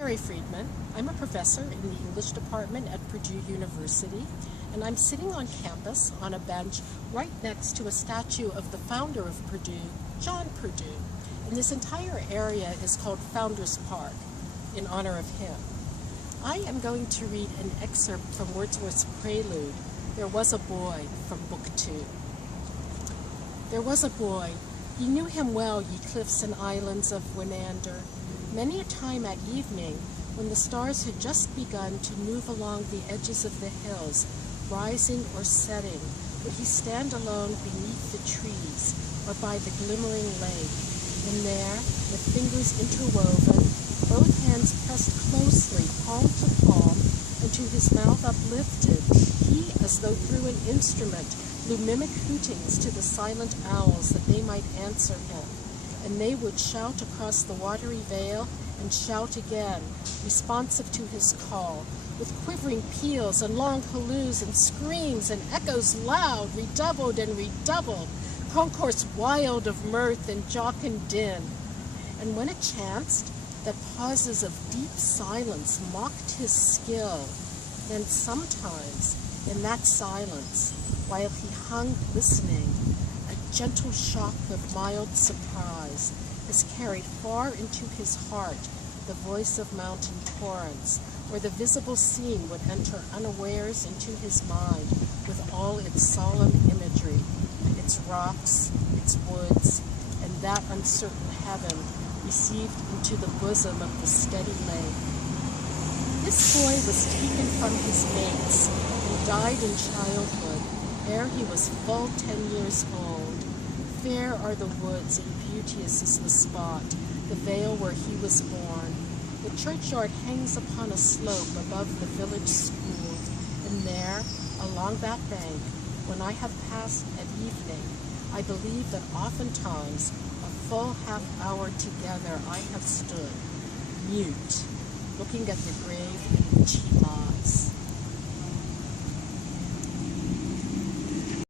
Geri Friedman. I'm a professor in the English department at Purdue University, and I'm sitting on campus on a bench right next to a statue of the founder of Purdue, John Purdue. And this entire area is called Founders Park in honor of him. I am going to read an excerpt from Wordsworth's prelude, There Was a Boy, from Book 2. There was a boy, ye knew him well, ye cliffs and islands of Winander. Many a time at evening, when the stars had just begun to move along the edges of the hills, rising or setting, would he stand alone beneath the trees or by the glimmering lake, and there, with fingers interwoven, both hands pressed closely, palm to palm, and to his mouth uplifted, he, as though through an instrument, blew mimic hootings to the silent owls that they might answer him. And they would shout across the watery vale and shout again, responsive to his call, with quivering peals and long halloos and screams and echoes loud, redoubled and redoubled, concourse wild of mirth and jocund din. And when it chanced that pauses of deep silence mocked his skill, then sometimes in that silence, while he hung listening, a gentle shock of mild surprise has carried far into his heart the voice of mountain torrents, where the visible scene would enter unawares into his mind with all its solemn imagery, its rocks, its woods, and that uncertain heaven received into the bosom of the steady lake. This boy was taken from his mates and died in childhood, ere he was full 10 years old. Fair are the woods and beauteous is the spot, the vale where he was born. The churchyard hangs upon a slope above the village school, and there, along that bank, when I have passed at evening, I believe that oftentimes a full half hour together I have stood, mute, looking at the grave in which he lies.